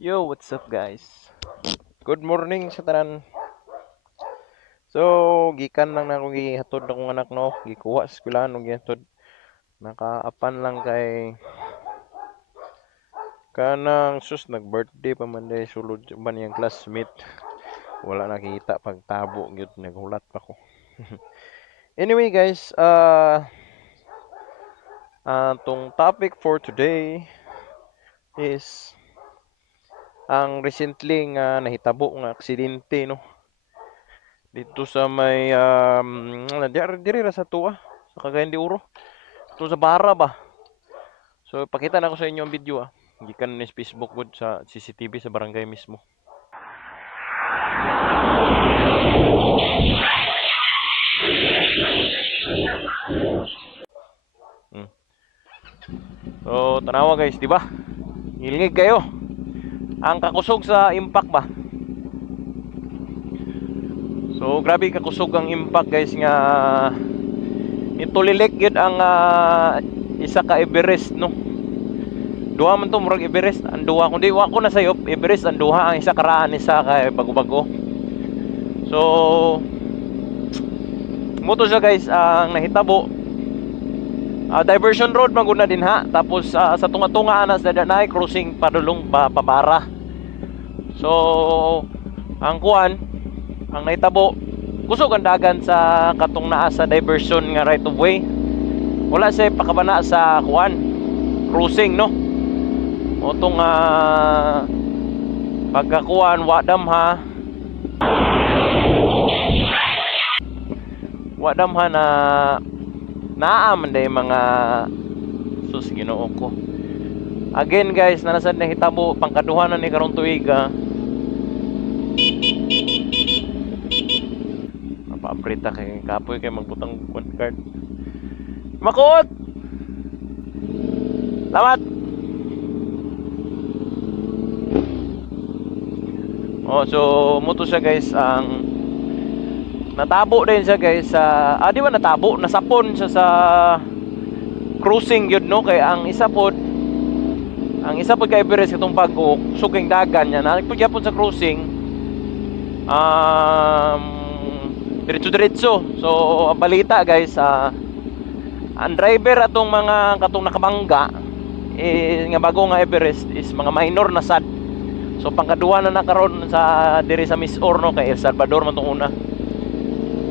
Yo, what's up guys? Good morning sa tanan. So, gikan lang na akong gihatod akong anak no, gikuha sa eskwelahan og gihatod. Nakaapan lang kay kanang sus nag-birthday pa man day sulod ba niyang classmate. Wala nakita pagtabo gyud naghulat pa ko. Anyway guys, tong topic for today is ang recently nga nahitabo nga aksidente no dito sa may diri ra sa tuwa sa Cagayan de Oro. Ito sa Bara ba? So, pakita na ko sa inyo ang video Gikan ni Facebook good sa CCTV sa barangay mismo. Hmm. So, tanawa guys, di ba? Ngilngig kayo. Ang kakusog sa impact ba? So, grabe kakusog ang impact guys nga itulilik yun ang isa ka Everest no. Duha man to murag Everest, ang duha kundi wa ko na sayop Everest ang duha, ang isa karaan isa kay bago-bago. So moto siya guys ang nahitabo. Diversion road maguna din ha. Tapos sa tunga-tunga ana sa danay crossing padulong pabara. So ang kuan ang nahitabo kusog ang dagan sa katong naa sa diversion nga right of way. Wala siya pakabana sa kuan cruising no. O tong pagkakuan wadam ha na naam day mga sus Ginoo ko. Again guys, nanasad na hitabo pangkaduhanan ni karong tuiga. Napaprita kay kapoy kay magbutang card. Makot. Salamat. So muto siya guys ang natabo din siya guys sa di ba natabo nasapon siya sa cruising yun no kay ang isa pod kay Everest itong bago suging dagan niya na pagyapon sa cruising diretso so ang balita guys ang driver atong mga katong nakabangga nga bago nga Everest is mga minor na sad. So pangkaduha na nakaroon sa diri sa Miss Orno kay El Salvador man tong una.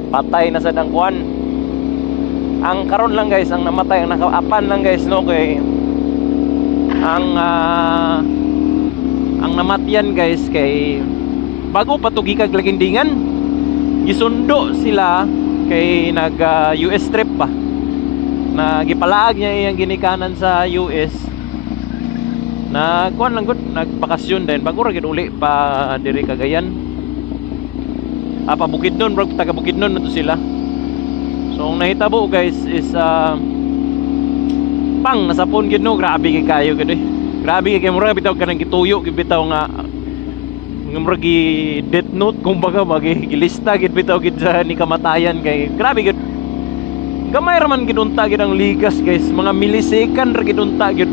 Patay na sa dangkuan. Ang karon lang guys, ang namatay ang nakaapan lang guys no kay ang namatyan guys kay bago patugi kag lagindingan. Gisundo sila kay nag US trip pa. Nagipalaag niya iyang ginikanan sa US. Nagkuan lang gud nagbakasyon din bago ra gid uli pa diri Cagayan. Pa Bukidnon bro, taga Bukidnon na to sila. So ang nahitabo guys is pang nasapon gid no, grabe kay kayo gid eh. Grabe kay mura bitaw kanang gituyo gid bitaw nga murag gi death note kumbaga magilista gid bitaw gid sa ni kamatayan kay grabe gid. Gamay ra man gid unta gid ang ligas guys, mga millisecond ra gid unta gid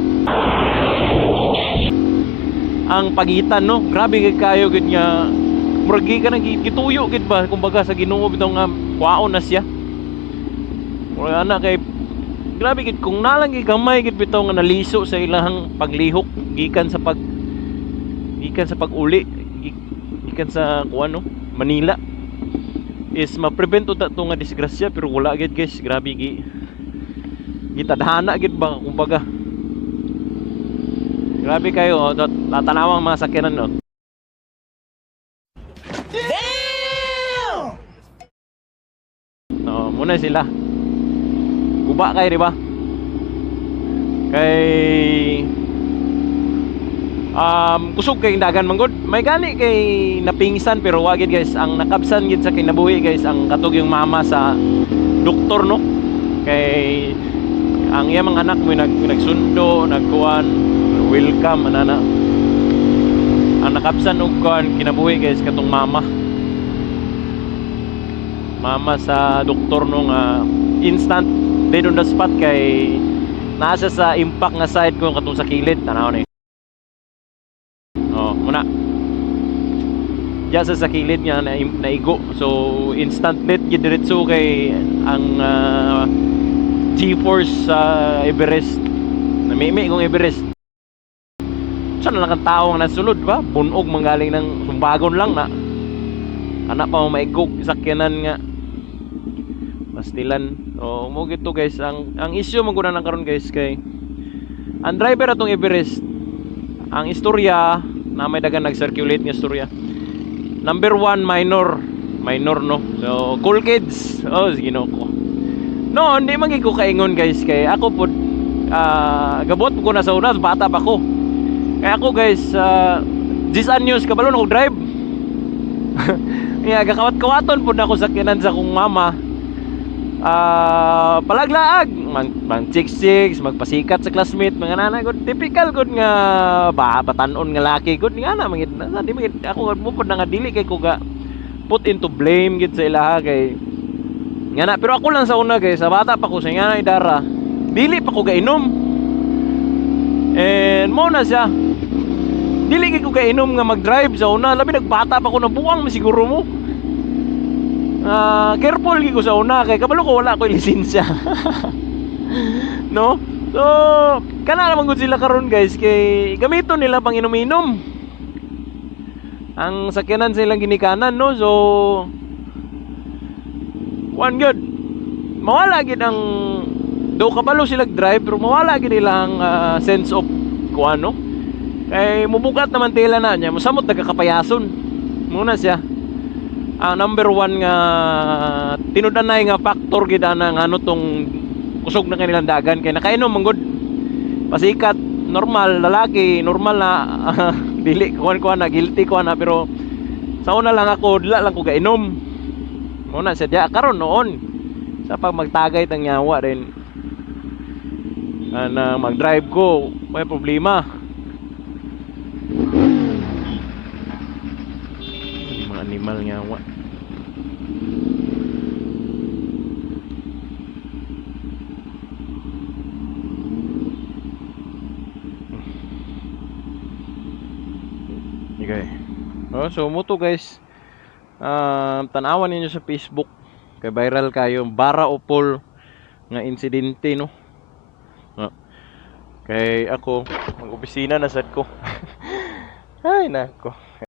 ang pagitan no. Grabe kay kayo gid nga murag ka nang gituyo gid ba kumbaga sa Ginoo bitaw nga kwaon na siya. Murag ana kay grabe gid kung nalang gid gamay gid bitaw nga naliso sa ilang paglihok gikan sa pag-uli gikan sa kuan no Manila is ma-prevent ta to nga disgrasya pero wala gid guys. Grabe gitadhana gid ba kumbaga. Grabe kayo tatanawang mga sakyanan no. Damn! Muna sila. Guba kayo di ba? Kay kusog kay dagan manggod. May gani kay napingsan pero wagid guys ang nakabsan gid sa kinabuhi guys ang katog yung mama sa doktor no. Kay ang iyang mga anak mo nagsundo, nagkuan welcome anana. Ang nakabsan og kuan kinabuhi guys katong mama sa doktor no nga instant dead on the spot kay nasa sa impact nga side ko katong sa kilid tanaw ni. muna diya sa kilid niya naigo. So instant death gid diretso kay ang G-force sa Everest. Namimi kong Everest. Saan na lang ang tao nga nasulod ba? Bunog manggaling ng sumbagon lang na. Anak pa mo maigog sakyanan nga. Pastilan. O mo gito guys, ang issue man guna nang karon guys kay ang driver atong Everest, ang istorya na may dagan nag-circulate nga istorya. Number 1 minor no. So cool kids. Oh ginoo. No, hindi man ko kaingon guys kay ako pod gabot ko na sa una, bata pa ko. Kaya ako guys 10 anyos kabalo na ko drive. Nga gakawat-kawaton pod ako sakyanan sa kong mama. Palaglaag mang chick-chicks magpasikat sa classmate mga nanay good typical good nga batanon nga laki good nga na mangit di mangit ako mo pod nga dili kay ko ga put into blame gid sa ilaha kay nga na pero ako lang sa una guys sa bata pa ko sa nga na idara dili pa ko gainom and mo na siya dili kay ko gainom nga mag-drive sa una labi nagbata pa ko na buwang siguro mo. Careful gi ko sa una kay kabalo ko wala ko lisensya. No? So, kana naman gud sila karon guys kay gamiton nila pang inom-inom. Ang sakyanan silang ginikanan no. So, one good. Mawala gid ang do kabalo sila drive pero mawala gid ilang sense of kuano. Kay mubugat naman tila na niya, mosamot nagkakapayason. Muna siya. Ang number 1 nga tinud-anay nga factor gid ana nga ano tong kusog na kanilang dagan kay nakainom man gud pasikat normal lalaki normal na dili kuan na guilty kuan na pero sa una lang ako dila lang ko gainom muna sa dia karon noon sa pag magtagay tang nyawa din na mag-drive ko may problema mga animal nyawa. Okay. So mo to guys. Tanawan ninyo sa Facebook kay viral kayo bara upol nga insidente no. Kay ako mag-opisina na sad ko. Ay nako.